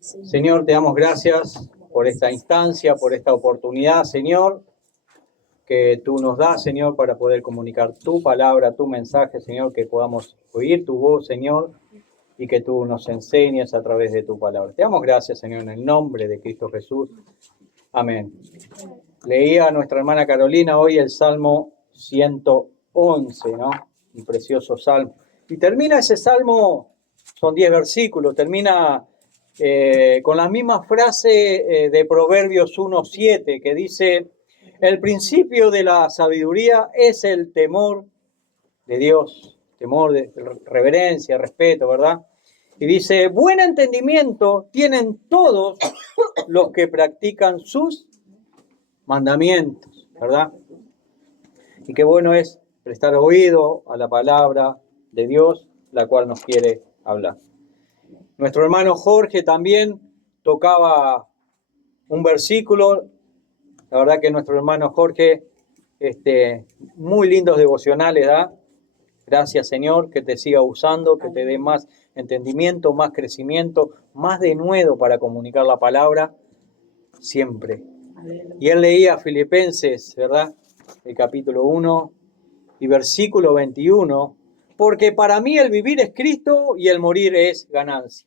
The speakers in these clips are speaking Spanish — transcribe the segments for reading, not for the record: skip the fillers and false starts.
Señor, te damos gracias por esta instancia, por esta oportunidad, Señor, que tú nos das, Señor, para poder comunicar tu palabra, tu mensaje, Señor, que podamos oír tu voz, Señor, y que tú nos enseñes a través de tu palabra. Te damos gracias, Señor, en el nombre de Cristo Jesús. Amén. Leía a nuestra hermana Carolina hoy el Salmo 111, ¿no? Un precioso salmo. Y termina ese salmo, son 10 versículos, termina con la misma frase de Proverbios 1:7, que dice: el principio de la sabiduría es el temor de Dios, temor de reverencia, respeto, ¿verdad? Y dice: buen entendimiento tienen todos los que practican sus mandamientos, ¿verdad? Y qué bueno es prestar oído a la palabra de Dios, la cual nos quiere hablar. Nuestro hermano Jorge también tocaba un versículo. La verdad que nuestro hermano Jorge, muy lindos devocionales da. Gracias, Señor, que te siga usando, que te dé más entendimiento, más crecimiento, más denuedo para comunicar la palabra siempre. Y él leía Filipenses, ¿verdad? El capítulo 1 y versículo 21. Porque para mí el vivir es Cristo y el morir es ganancia.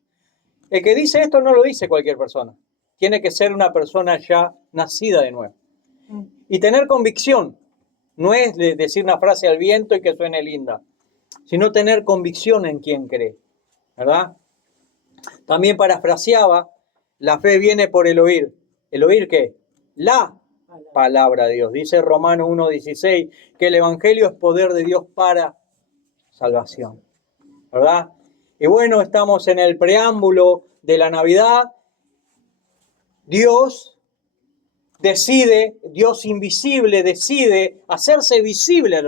El que dice esto no lo dice cualquier persona. Tiene que ser una persona ya nacida de nuevo. Y tener convicción. No es decir una frase al viento y que suene linda, sino tener convicción en quien cree, ¿verdad? También parafraseaba: la fe viene por el oír. ¿El oír qué? La palabra de Dios. Dice Romanos 1:16 que el evangelio es poder de Dios para salvación, ¿verdad? Y bueno, estamos en el preámbulo de la Navidad. Dios decide, Dios invisible decide hacerse visible a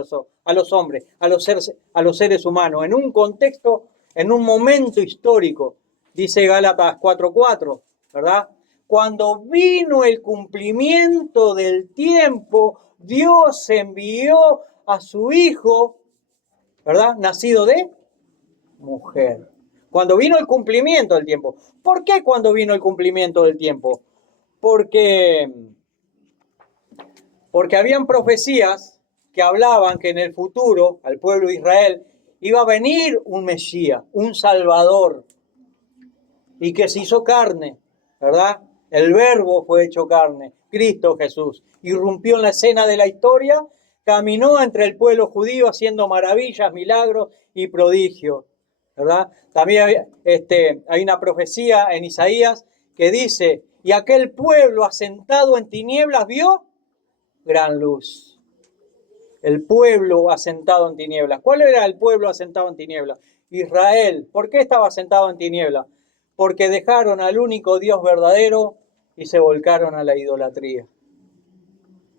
los hombres, a los seres humanos, en un contexto, en un momento histórico. Dice Gálatas 4:4, ¿verdad? Cuando vino el cumplimiento del tiempo, Dios envió a su Hijo, ¿verdad? Nacido de mujer. Cuando vino el cumplimiento del tiempo. ¿Por qué cuando vino el cumplimiento del tiempo? Porque habían profecías que hablaban que en el futuro al pueblo de Israel iba a venir un Mesías, un Salvador, y que se hizo carne, ¿verdad? El Verbo fue hecho carne, Cristo Jesús, irrumpió en la escena de la historia, caminó entre el pueblo judío haciendo maravillas, milagros y prodigios, ¿verdad? También hay una profecía en Isaías que dice: y aquel pueblo asentado en tinieblas vio gran luz. El pueblo asentado en tinieblas. ¿Cuál era el pueblo asentado en tinieblas? Israel. ¿Por qué estaba asentado en tinieblas? Porque dejaron al único Dios verdadero y se volcaron a la idolatría.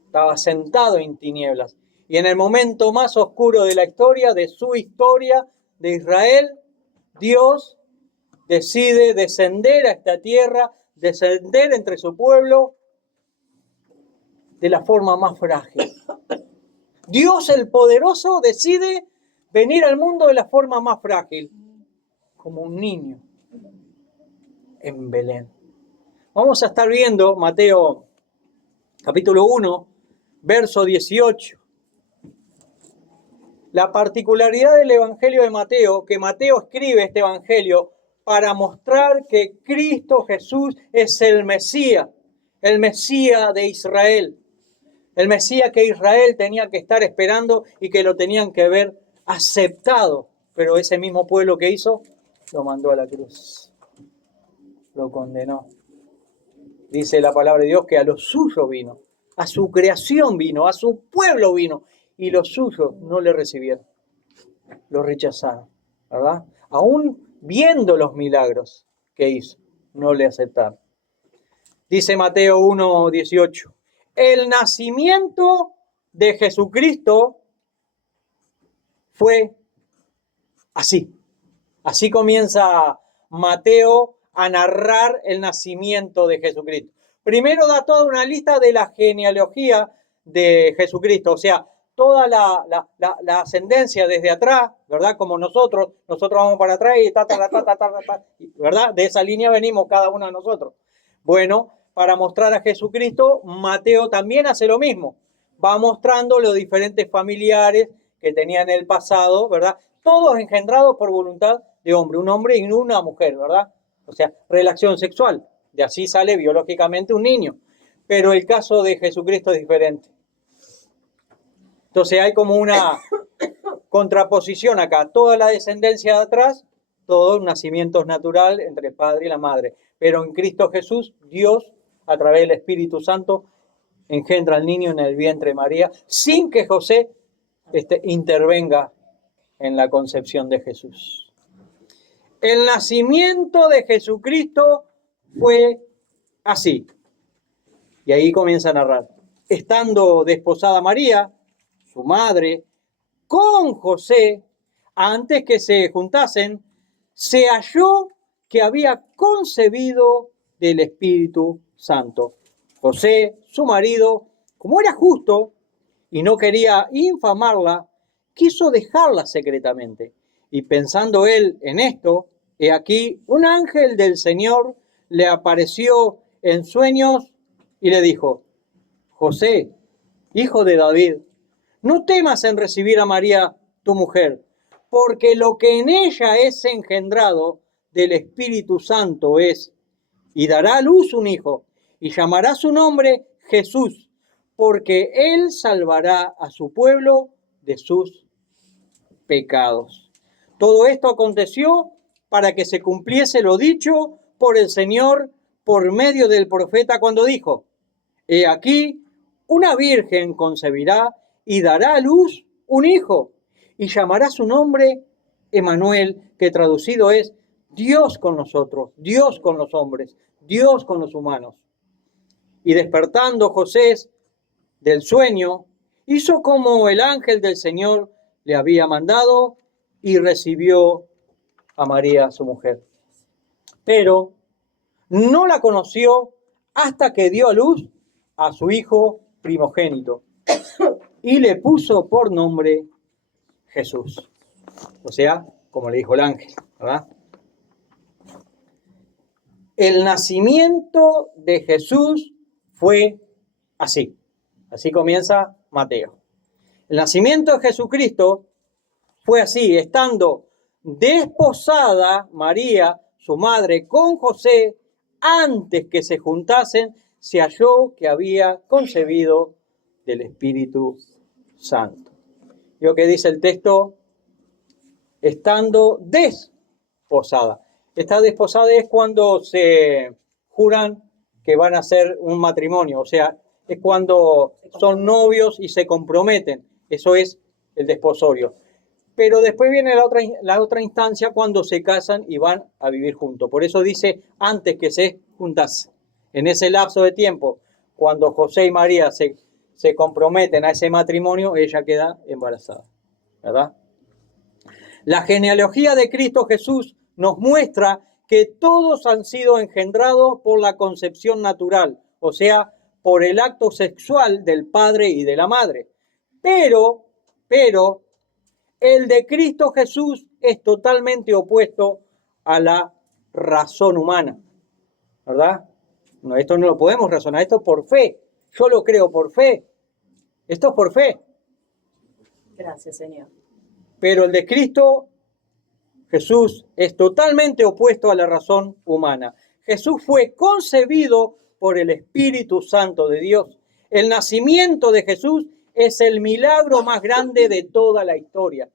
Estaba asentado en tinieblas. Y en el momento más oscuro de la historia, de su historia, de Israel, Dios decide descender a esta tierra, descender entre su pueblo de la forma más frágil. Dios el poderoso decide venir al mundo de la forma más frágil, como un niño en Belén. Vamos a estar viendo Mateo capítulo 1, verso 18. La particularidad del Evangelio de Mateo, que Mateo escribe este Evangelio para mostrar que Cristo Jesús es el Mesías de Israel. El Mesías que Israel tenía que estar esperando y que lo tenían que ver aceptado. Pero ese mismo pueblo que hizo, lo mandó a la cruz. Lo condenó. Dice la palabra de Dios que a los suyos vino, a su creación vino, a su pueblo vino, y los suyos no le recibieron. Lo rechazaron, ¿verdad? Aún viendo los milagros que hizo, no le aceptaron. Dice Mateo 1:18. El nacimiento de Jesucristo fue así. Así comienza Mateo a narrar el nacimiento de Jesucristo. Primero da toda una lista de la genealogía de Jesucristo, o sea, toda la ascendencia desde atrás, ¿verdad? Como nosotros vamos para atrás y ¿verdad? De esa línea venimos cada uno de nosotros. Bueno, para mostrar a Jesucristo, Mateo también hace lo mismo. Va mostrando los diferentes familiares que tenían en el pasado, ¿verdad? Todos engendrados por voluntad de hombre, un hombre y una mujer, ¿verdad? O sea, relación sexual. De así sale biológicamente un niño. Pero el caso de Jesucristo es diferente. Entonces hay como una contraposición acá. Toda la descendencia de atrás, todo un nacimiento natural entre el padre y la madre. Pero en Cristo Jesús, Dios, a través del Espíritu Santo, engendra al niño en el vientre de María, sin que José intervenga en la concepción de Jesús. El nacimiento de Jesucristo fue así. Y ahí comienza a narrar. Estando desposada María, su madre, con José, antes que se juntasen, se halló que había concebido del Espíritu Santo. José, su marido, como era justo y no quería infamarla, quiso dejarla secretamente. Y pensando él en esto, he aquí un ángel del Señor le apareció en sueños y le dijo: José, hijo de David, no temas en recibir a María, tu mujer, porque lo que en ella es engendrado del Espíritu Santo es, y dará a luz un hijo, y llamará su nombre Jesús, porque él salvará a su pueblo de sus pecados. Todo esto aconteció para que se cumpliese lo dicho por el Señor por medio del profeta cuando dijo: he aquí, una virgen concebirá y dará a luz un hijo, y llamará su nombre Emmanuel, que traducido es Dios con nosotros, Dios con los hombres, Dios con los humanos. Y despertando José del sueño, hizo como el ángel del Señor le había mandado y recibió a María, su mujer. Pero no la conoció hasta que dio a luz a su hijo primogénito y le puso por nombre Jesús. O sea, como le dijo el ángel, ¿verdad? El nacimiento de Jesús fue así. Así comienza Mateo. El nacimiento de Jesucristo fue así, estando desposada María, su madre, con José, antes que se juntasen, se halló que había concebido del Espíritu Santo. Lo que dice el texto, estando desposada. Esta desposada es cuando se juran que van a hacer un matrimonio, o sea, es cuando son novios y se comprometen. Eso es el desposorio. Pero después viene la otra instancia cuando se casan y van a vivir juntos. Por eso dice antes que se juntasen. En ese lapso de tiempo, cuando José y María se comprometen a ese matrimonio, ella queda embarazada, ¿verdad? La genealogía de Cristo Jesús nos muestra que todos han sido engendrados por la concepción natural, o sea, por el acto sexual del padre y de la madre. Pero, el de Cristo Jesús es totalmente opuesto a la razón humana, ¿verdad? No, esto no lo podemos razonar, esto es por fe. Yo lo creo por fe. Esto es por fe. Gracias, Señor. Pero el de Cristo Jesús es totalmente opuesto a la razón humana. Jesús fue concebido por el Espíritu Santo de Dios. El nacimiento de Jesús es el milagro más grande de toda la historia.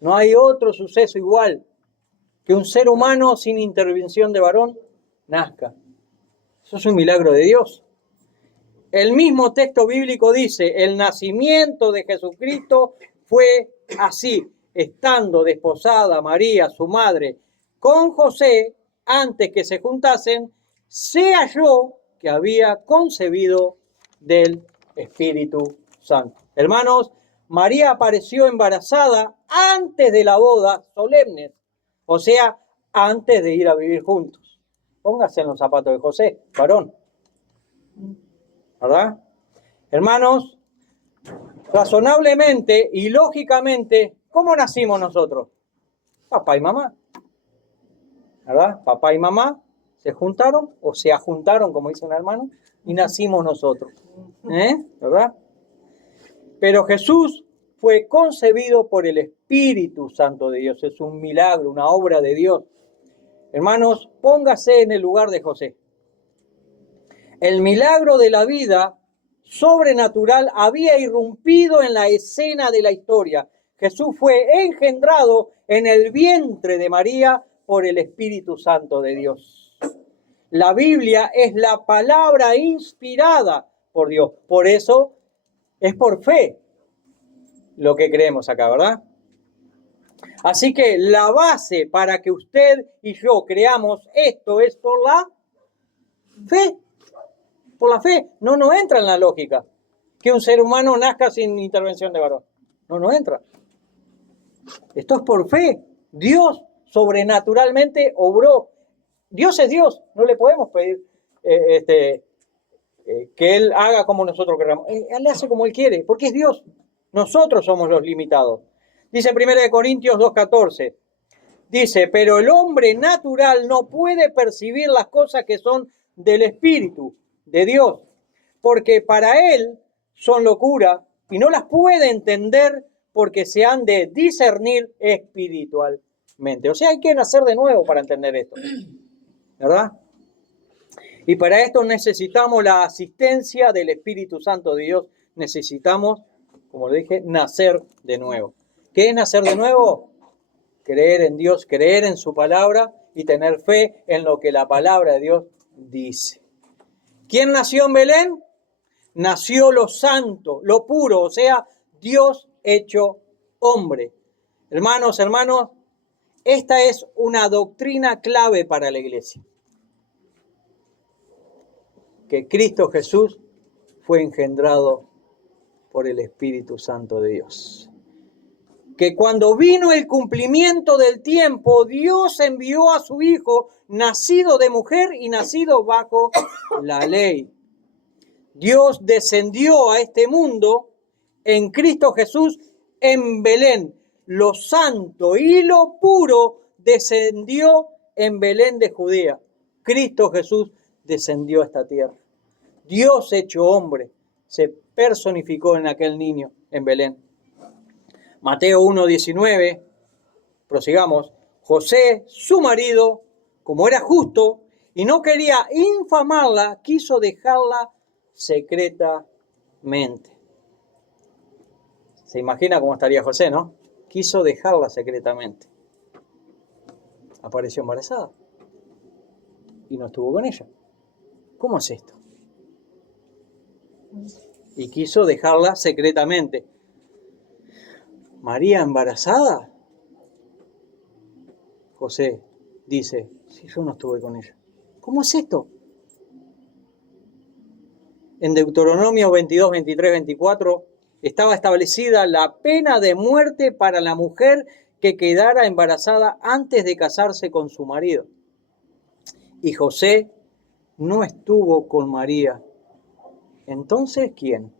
No hay otro suceso igual que un ser humano sin intervención de varón nazca. Eso es un milagro de Dios. El mismo texto bíblico dice, el nacimiento de Jesucristo fue así, estando desposada María, su madre, con José, antes que se juntasen, se halló que había concebido del Espíritu Santo. Hermanos, María apareció embarazada antes de la boda solemne, o sea, antes de ir a vivir juntos. Póngase en los zapatos de José, varón. ¿Verdad? Hermanos, razonablemente y lógicamente, ¿cómo nacimos nosotros? Papá y mamá, ¿verdad? Papá y mamá se juntaron o se ajuntaron, como dice un hermano, y nacimos nosotros, ¿verdad? Pero Jesús fue concebido por el Espíritu Santo de Dios. Es un milagro, una obra de Dios. Hermanos, póngase en el lugar de José. El milagro de la vida sobrenatural había irrumpido en la escena de la historia. Jesús fue engendrado en el vientre de María por el Espíritu Santo de Dios. La Biblia es la palabra inspirada por Dios. Por eso es por fe lo que creemos acá, ¿verdad? Así que la base para que usted y yo creamos esto es por la fe. Por la fe. No nos entra en la lógica que un ser humano nazca sin intervención de varón. No nos entra. Esto es por fe. Dios sobrenaturalmente obró. Dios es Dios. No le podemos pedir que Él haga como nosotros queramos. Él hace como Él quiere, porque es Dios. Nosotros somos los limitados. Dice 1 Corintios 2:14. Dice, pero el hombre natural no puede percibir las cosas que son del Espíritu de Dios, porque para él son locura y no las puede entender porque se han de discernir espiritualmente. O sea, hay que nacer de nuevo para entender esto, ¿verdad? Y para esto necesitamos la asistencia del Espíritu Santo de Dios. Necesitamos, como le dije, nacer de nuevo. ¿Qué es nacer de nuevo? Creer en Dios, creer en su palabra y tener fe en lo que la palabra de Dios dice. ¿Quién nació en Belén? Nació lo santo, lo puro, o sea, Dios hecho hombre. Hermanos, esta es una doctrina clave para la iglesia. Que Cristo Jesús fue engendrado por el Espíritu Santo de Dios. Que cuando vino el cumplimiento del tiempo, Dios envió a su Hijo, nacido de mujer y nacido bajo la ley. Dios descendió a este mundo en Cristo Jesús en Belén. Lo santo y lo puro descendió en Belén de Judea. Cristo Jesús descendió a esta tierra. Dios hecho hombre se personificó en aquel niño en Belén. Mateo 1:19, prosigamos. José, su marido, como era justo y no quería infamarla, quiso dejarla secretamente. Se imagina cómo estaría José, ¿no? Quiso dejarla secretamente. Apareció embarazada y no estuvo con ella. ¿Cómo es esto? Y quiso dejarla secretamente. María embarazada. José dice, si yo no estuve con ella. ¿Cómo es esto? En Deuteronomio 22, 23, 24 estaba establecida la pena de muerte para la mujer que quedara embarazada antes de casarse con su marido. Y José no estuvo con María. Entonces, ¿quién?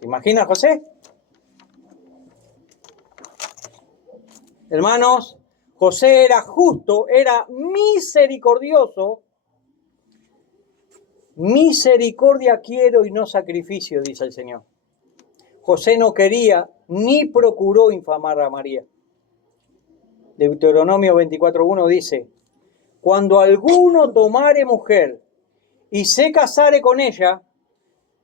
¿Se imagina José? Hermanos, José era justo, era misericordioso. Misericordia quiero y no sacrificio, dice el Señor. José no quería ni procuró infamar a María. Deuteronomio 24:1 dice, cuando alguno tomare mujer y se casare con ella,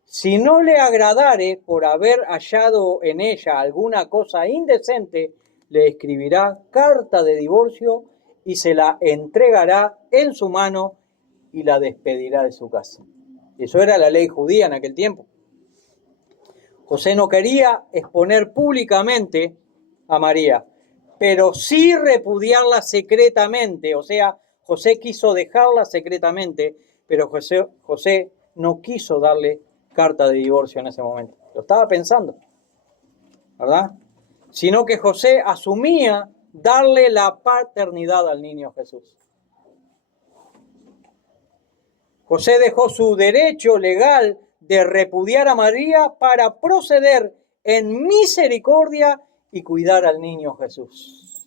si no le agradare por haber hallado en ella alguna cosa indecente, le escribirá carta de divorcio y se la entregará en su mano y la despedirá de su casa. Eso era la ley judía en aquel tiempo. José no quería exponer públicamente a María, pero sí repudiarla secretamente. O sea, José quiso dejarla secretamente, pero José no quiso darle carta de divorcio en ese momento. Lo estaba pensando, ¿verdad? Sino que José asumía darle la paternidad al niño Jesús. José dejó su derecho legal de repudiar a María para proceder en misericordia y cuidar al niño Jesús.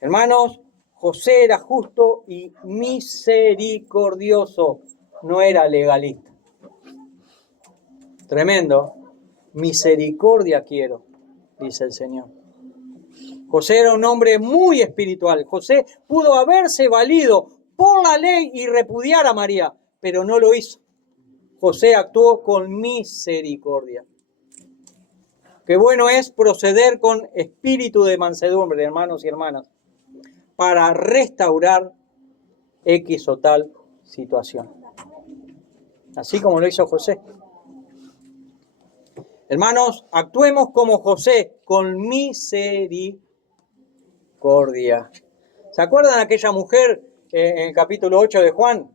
Hermanos, José era justo y misericordioso, no era legalista. Tremendo. Misericordia quiero, dice el Señor. José era un hombre muy espiritual. José pudo haberse valido por la ley y repudiar a María, pero no lo hizo. José actuó con misericordia. Qué bueno es proceder con espíritu de mansedumbre, hermanos y hermanas, para restaurar X o tal situación. Así como lo hizo José. Hermanos, actuemos como José, con misericordia. ¿Se acuerdan de aquella mujer en el capítulo 8 de Juan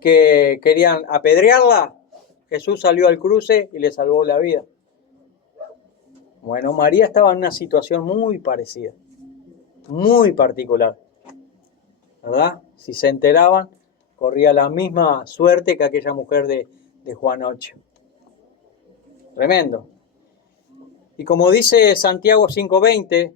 que querían apedrearla? Jesús salió al cruce y le salvó la vida. Bueno, María estaba en una situación muy parecida, muy particular, ¿verdad? Si se enteraban, corría la misma suerte que aquella mujer de Juan 8. Tremendo. Y como dice Santiago 5:20,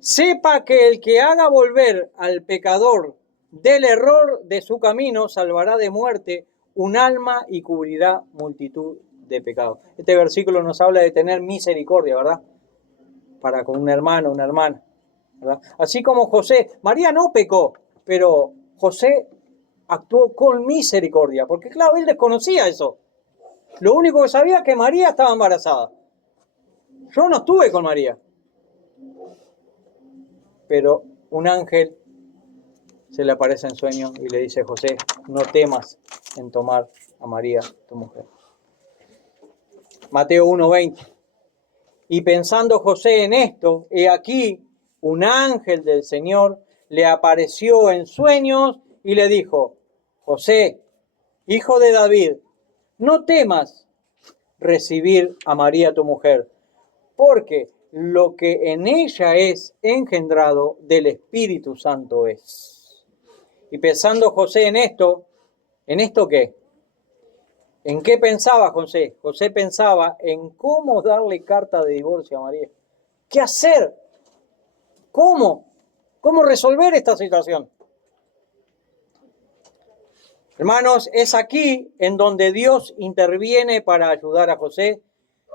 sepa que el que haga volver al pecador del error de su camino salvará de muerte un alma y cubrirá multitud de pecados. Este versículo nos habla de tener misericordia, ¿verdad? Para con un hermano, una hermana, ¿verdad? Así como José, María no pecó, pero José actuó con misericordia, porque claro, él desconocía eso. Lo único que sabía es que María estaba embarazada. Yo no estuve con María, pero un ángel se le aparece en sueño y le dice: José, no temas en tomar a María, tu mujer. Mateo 1:20. Y pensando José en esto, he aquí, un ángel del Señor le apareció en sueños y le dijo: José, hijo de David, no temas recibir a María tu mujer, porque lo que en ella es engendrado del Espíritu Santo es. Y pensando José ¿en esto qué? ¿En qué pensaba José? José pensaba en cómo darle carta de divorcio a María. ¿Qué hacer? ¿Cómo? ¿Cómo resolver esta situación? Hermanos, es aquí en donde Dios interviene para ayudar a José.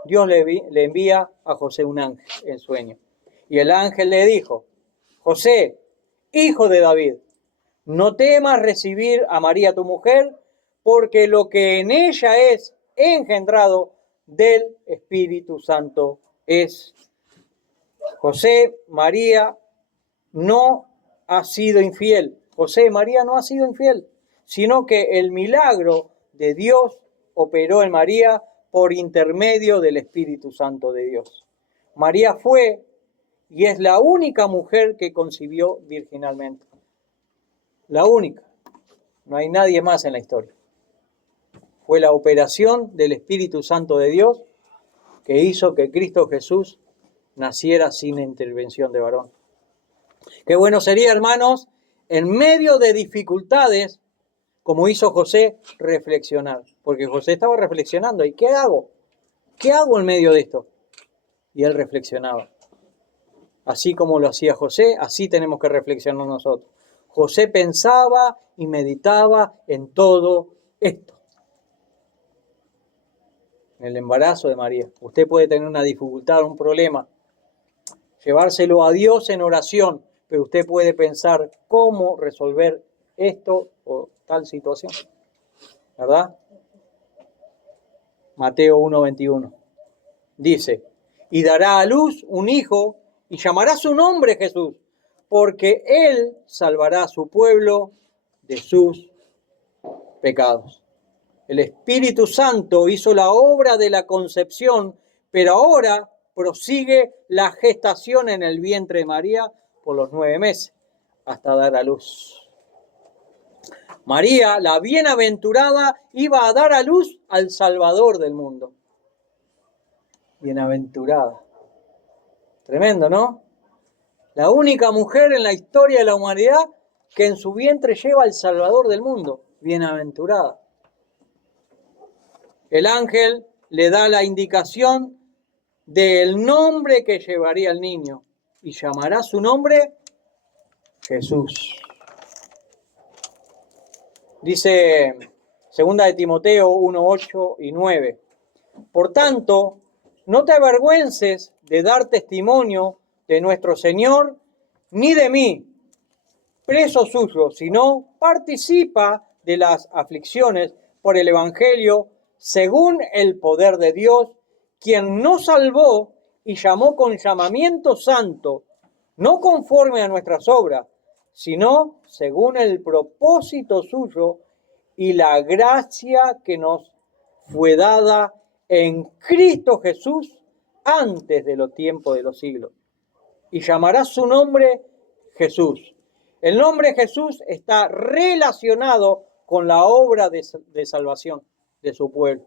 Dios le envía a José un ángel en sueño. Y el ángel le dijo: José, hijo de David, no temas recibir a María tu mujer, porque lo que en ella es engendrado del Espíritu Santo es. José, María no ha sido infiel. José, María no ha sido infiel, sino que el milagro de Dios operó en María por intermedio del Espíritu Santo de Dios. María fue y es la única mujer que concibió virginalmente. La única. No hay nadie más en la historia. Fue la operación del Espíritu Santo de Dios que hizo que Cristo Jesús naciera sin intervención de varón. Qué bueno sería, hermanos, en medio de dificultades, como hizo José, reflexionar. Porque José estaba reflexionando. ¿Y qué hago? ¿Qué hago en medio de esto? Y él reflexionaba. Así como lo hacía José, así tenemos que reflexionar nosotros. José pensaba y meditaba en todo esto. En el embarazo de María. Usted puede tener una dificultad, un problema, llevárselo a Dios en oración, pero usted puede pensar cómo resolver esto o tal situación. ¿Verdad? Mateo 1:21. Dice: y dará a luz un hijo y llamará su nombre Jesús, porque él salvará a su pueblo de sus pecados. El Espíritu Santo hizo la obra de la concepción, pero ahora prosigue la gestación en el vientre de María por los 9 meses, hasta dar a luz. María, la bienaventurada, iba a dar a luz al Salvador del mundo. Bienaventurada. Tremendo, ¿no? La única mujer en la historia de la humanidad que en su vientre lleva al Salvador del mundo. Bienaventurada. El ángel le da la indicación del nombre que llevaría el niño y llamará su nombre Jesús. Dice 2 de Timoteo 1, 8 y 9. Por tanto, no te avergüences de dar testimonio de nuestro Señor, ni de mí, preso suyo, sino participa de las aflicciones por el Evangelio, según el poder de Dios, quien nos salvó y llamó con llamamiento santo, no conforme a nuestras obras, sino según el propósito suyo y la gracia que nos fue dada en Cristo Jesús antes de los tiempos de los siglos. Y llamará su nombre Jesús. El nombre Jesús está relacionado con la obra de salvación de su pueblo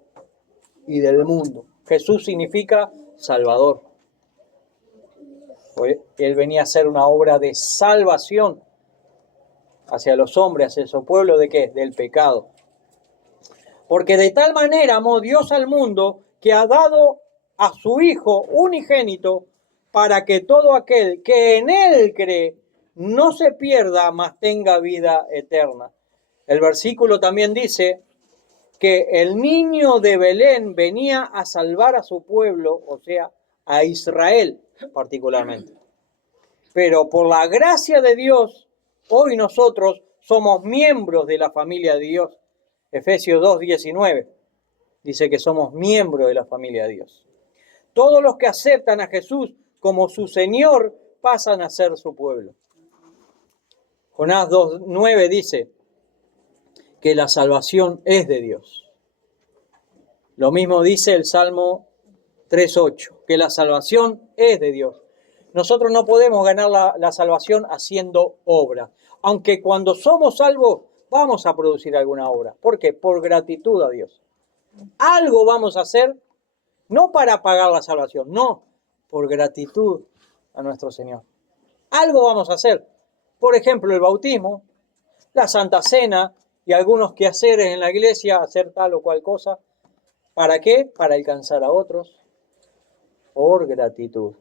y del mundo. Jesús significa Salvador. Él venía a hacer una obra de salvación hacia los hombres, hacia su pueblo, ¿de qué? Del pecado. Porque de tal manera amó Dios al mundo que ha dado a su Hijo unigénito para que todo aquel que en Él cree no se pierda, mas tenga vida eterna. El versículo también dice que el niño de Belén venía a salvar a su pueblo, o sea, a Israel particularmente. Pero por la gracia de Dios, hoy nosotros somos miembros de la familia de Dios. Efesios 2:19 dice que somos miembros de la familia de Dios. Todos los que aceptan a Jesús como su Señor pasan a ser su pueblo. Jonás 2:9 dice que la salvación es de Dios. Lo mismo dice el Salmo 3:8, que la salvación es de Dios. Nosotros no podemos ganar la salvación haciendo obra, aunque cuando somos salvos vamos a producir alguna obra. ¿Por qué? Por gratitud a Dios. Algo vamos a hacer, no para pagar la salvación, no, por gratitud a nuestro Señor. Algo vamos a hacer. Por ejemplo, el bautismo, la Santa Cena y algunos quehaceres en la iglesia, hacer tal o cual cosa. ¿Para qué? Para alcanzar a otros. Por gratitud.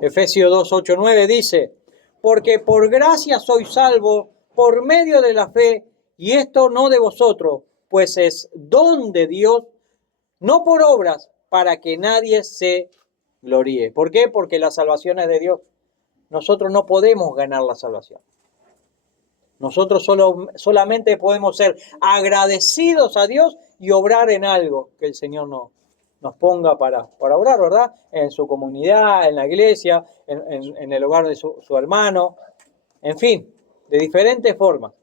Efesios 2:8-9 dice, porque por gracia sois salvos por medio de la fe, y esto no de vosotros, pues es don de Dios, no por obras, para que nadie se gloríe. ¿Por qué? Porque la salvación es de Dios. Nosotros no podemos ganar la salvación. Nosotros solamente podemos ser agradecidos a Dios y obrar en algo que el Señor nos ponga para obrar, ¿verdad? En su comunidad, en la iglesia, en el hogar de su hermano, en fin, de diferentes formas.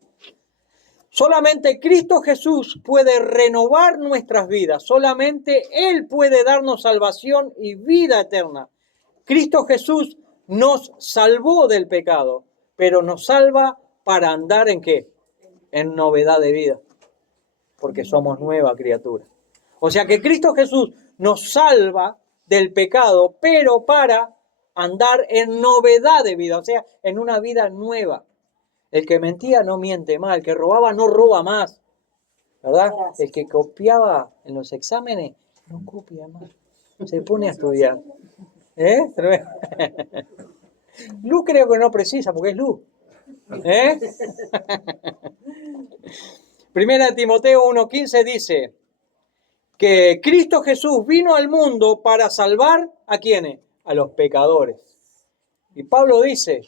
Solamente Cristo Jesús puede renovar nuestras vidas, solamente Él puede darnos salvación y vida eterna. Cristo Jesús nos salvó del pecado, pero nos salva para andar ¿en qué? En novedad de vida, porque somos nueva criatura. O sea que Cristo Jesús nos salva del pecado, pero para andar en novedad de vida, o sea, en una vida nueva. El que mentía no miente más, el que robaba no roba más, ¿verdad? Gracias. El que copiaba en los exámenes no copia más, se pone a estudiar. Luz creo que no precisa porque es luz. Primera Timoteo 1:15 dice que Cristo Jesús vino al mundo para salvar ¿a quiénes? A los pecadores. Y Pablo dice,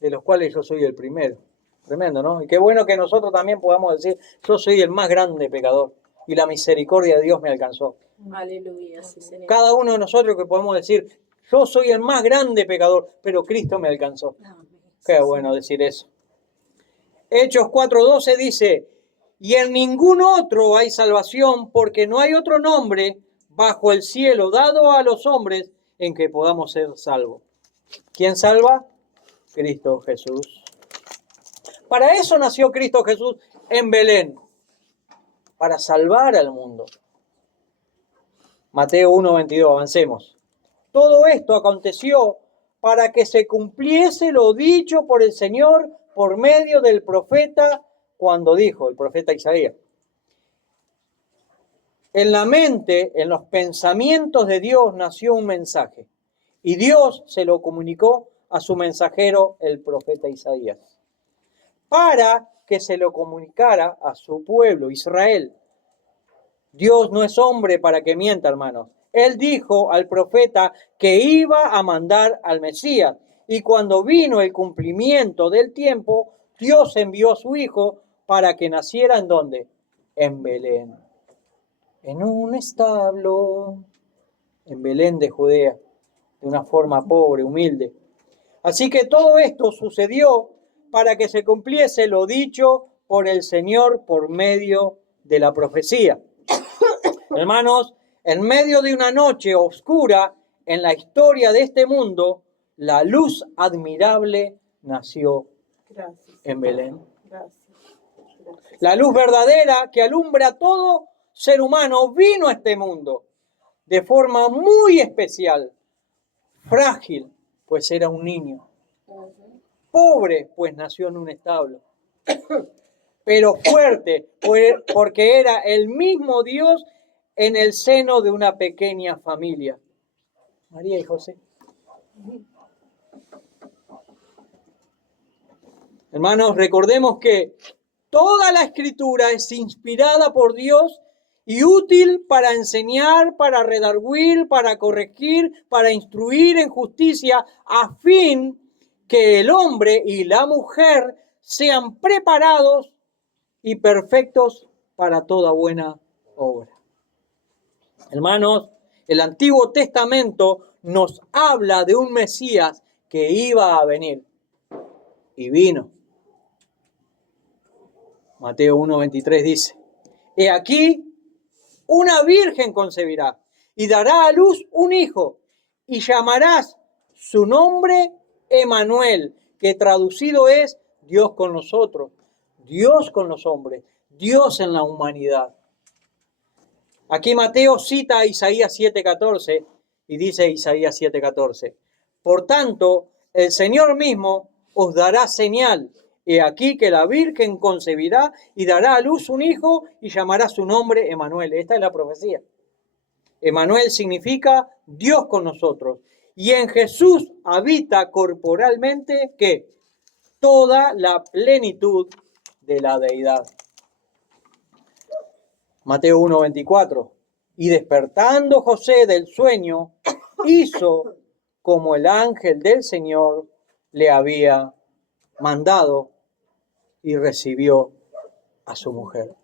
de los cuales yo soy el primero. Tremendo, ¿no? Y qué bueno que nosotros también podamos decir, yo soy el más grande pecador y la misericordia de Dios me alcanzó. Aleluya, sí, Señor. Cada uno de nosotros que podemos decir, yo soy el más grande pecador, pero Cristo me alcanzó. Amén. Qué bueno decir eso. Hechos 4:12 dice, y en ningún otro hay salvación, porque no hay otro nombre bajo el cielo dado a los hombres en que podamos ser salvos. ¿Quién salva? Cristo Jesús. Para eso nació Cristo Jesús en Belén, para salvar al mundo. Mateo 1:22, avancemos. Todo esto aconteció para que se cumpliese lo dicho por el Señor por medio del profeta, cuando dijo, el profeta Isaías. En la mente, en los pensamientos de Dios nació un mensaje. Y Dios se lo comunicó a su mensajero, el profeta Isaías, para que se lo comunicara a su pueblo, Israel. Dios no es hombre para que mienta, hermanos. Él dijo al profeta que iba a mandar al Mesías. Y cuando vino el cumplimiento del tiempo, Dios envió a su hijo para que naciera ¿en dónde? En Belén. En un establo, en Belén de Judea, de una forma pobre, humilde. Así que todo esto sucedió para que se cumpliese lo dicho por el Señor por medio de la profecía. Hermanos, en medio de una noche oscura en la historia de este mundo, la luz admirable nació en Belén. La luz verdadera que alumbra a todo ser humano vino a este mundo de forma muy especial, frágil, pues era un niño, pobre, pues nació en un establo, pero fuerte, porque era el mismo Dios en el seno de una pequeña familia. María y José. Hermanos, recordemos que toda la Escritura es inspirada por Dios y útil para enseñar, para redarguir, para corregir, para instruir en justicia, a fin que el hombre y la mujer sean preparados y perfectos para toda buena obra. Hermanos, el Antiguo Testamento nos habla de un Mesías que iba a venir y vino. Mateo 1:23 dice: He aquí, una virgen concebirá y dará a luz un hijo y llamarás su nombre Emanuel, que traducido es Dios con nosotros, Dios con los hombres, Dios en la humanidad. Aquí Mateo cita a Isaías 7:14 y dice Isaías 7:14: Por tanto, el Señor mismo os dará señal. He aquí que la Virgen concebirá y dará a luz un hijo y llamará su nombre Emanuel. Esta es la profecía. Emanuel significa Dios con nosotros. Y en Jesús habita corporalmente ¿qué? Toda la plenitud de la deidad. Mateo 1:24. Y despertando José del sueño, hizo como el ángel del Señor le había mandado y recibió a su mujer.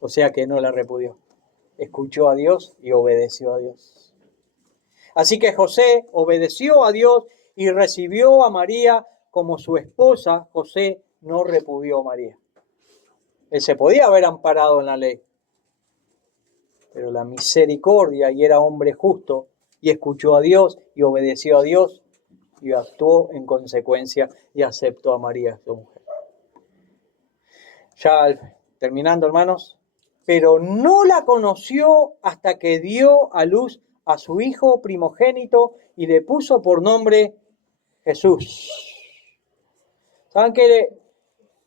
O sea que no la repudió. Escuchó a Dios y obedeció a Dios. Así que José obedeció a Dios y recibió a María como su esposa. José no repudió a María. Él se podía haber amparado en la ley, pero la misericordia, y era hombre justo, y escuchó a Dios y obedeció a Dios y actuó en consecuencia y aceptó a María, su mujer. Ya terminando, hermanos, pero no la conoció hasta que dio a luz a su hijo primogénito y le puso por nombre Jesús. ¿Saben que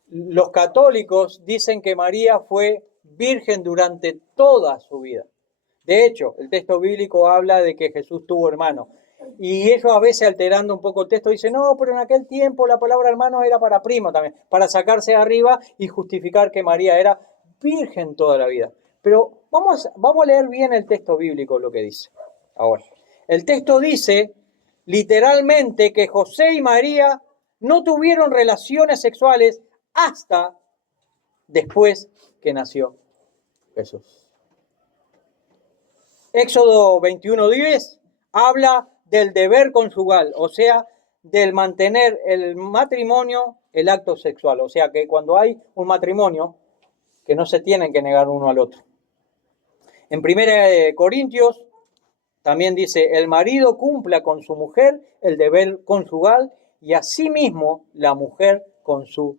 los católicos dicen que María fue virgen durante toda su vida? De hecho, el texto bíblico habla de que Jesús tuvo hermanos. Y ellos a veces, alterando un poco el texto, dicen: no, pero en aquel tiempo la palabra hermano era para primo también, para sacarse de arriba y justificar que María era virgen toda la vida. Pero vamos a leer bien el texto bíblico, lo que dice. Ahora, el texto dice literalmente que José y María no tuvieron relaciones sexuales hasta después que nació Jesús. Éxodo 21:10 habla del deber conyugal, o sea, del mantener el matrimonio, el acto sexual. O sea, que cuando hay un matrimonio, que no se tienen que negar uno al otro. En 1 Corintios también dice: el marido cumpla con su mujer el deber conyugal y asimismo la mujer con su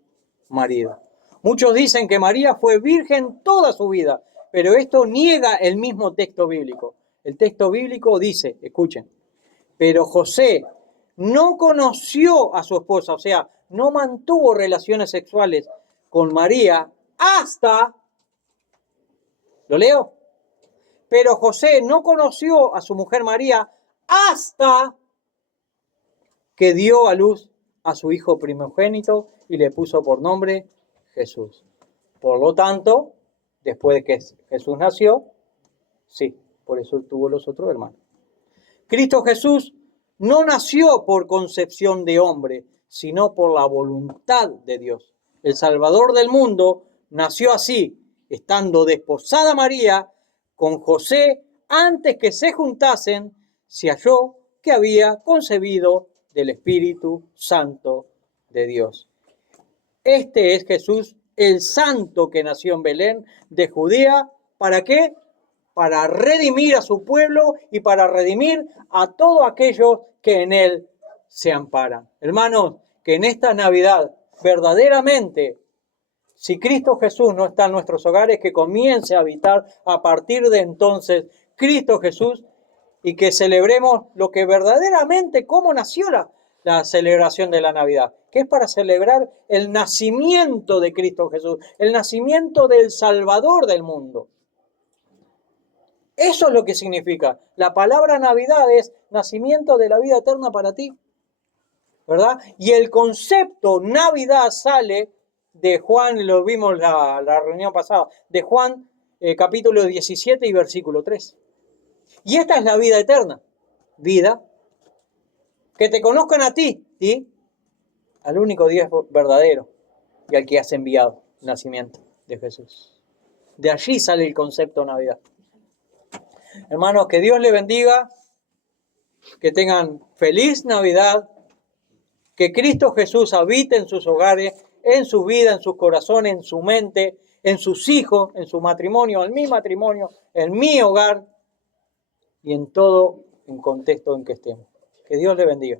marido. Muchos dicen que María fue virgen toda su vida, pero esto niega el mismo texto bíblico. El texto bíblico dice, escuchen: pero José no conoció a su esposa, o sea, no mantuvo relaciones sexuales con María hasta, ¿lo leo? Pero José no conoció a su mujer María hasta que dio a luz a su hijo primogénito y le puso por nombre Jesús. Por lo tanto, después de que Jesús nació, sí, por eso tuvo los otros hermanos. Cristo Jesús no nació por concepción de hombre, sino por la voluntad de Dios. El Salvador del mundo nació así, estando desposada María con José, antes que se juntasen, se halló que había concebido del Espíritu Santo de Dios. Este es Jesús, el santo que nació en Belén de Judea. ¿Para qué? Para redimir a su pueblo y para redimir a todos aquellos que en él se amparan. Hermanos, que en esta Navidad verdaderamente, si Cristo Jesús no está en nuestros hogares, que comience a habitar a partir de entonces Cristo Jesús y que celebremos lo que verdaderamente, cómo nació la celebración de la Navidad, que es para celebrar el nacimiento de Cristo Jesús, el nacimiento del Salvador del mundo. Eso es lo que significa. La palabra Navidad es nacimiento de la vida eterna para ti, ¿verdad? Y el concepto Navidad sale de Juan, lo vimos la reunión pasada, de Juan capítulo 17 y versículo 3. Y esta es la vida eterna. Vida. Que te conozcan a ti, ¿sí? Al único Dios verdadero y al que has enviado, el nacimiento de Jesús. De allí sale el concepto Navidad. Hermanos, que Dios les bendiga, que tengan feliz Navidad, que Cristo Jesús habite en sus hogares, en su vida, en sus corazones, en su mente, en sus hijos, en su matrimonio, en mi matrimonio, en mi hogar y en todo el contexto en que estemos. Que Dios les bendiga.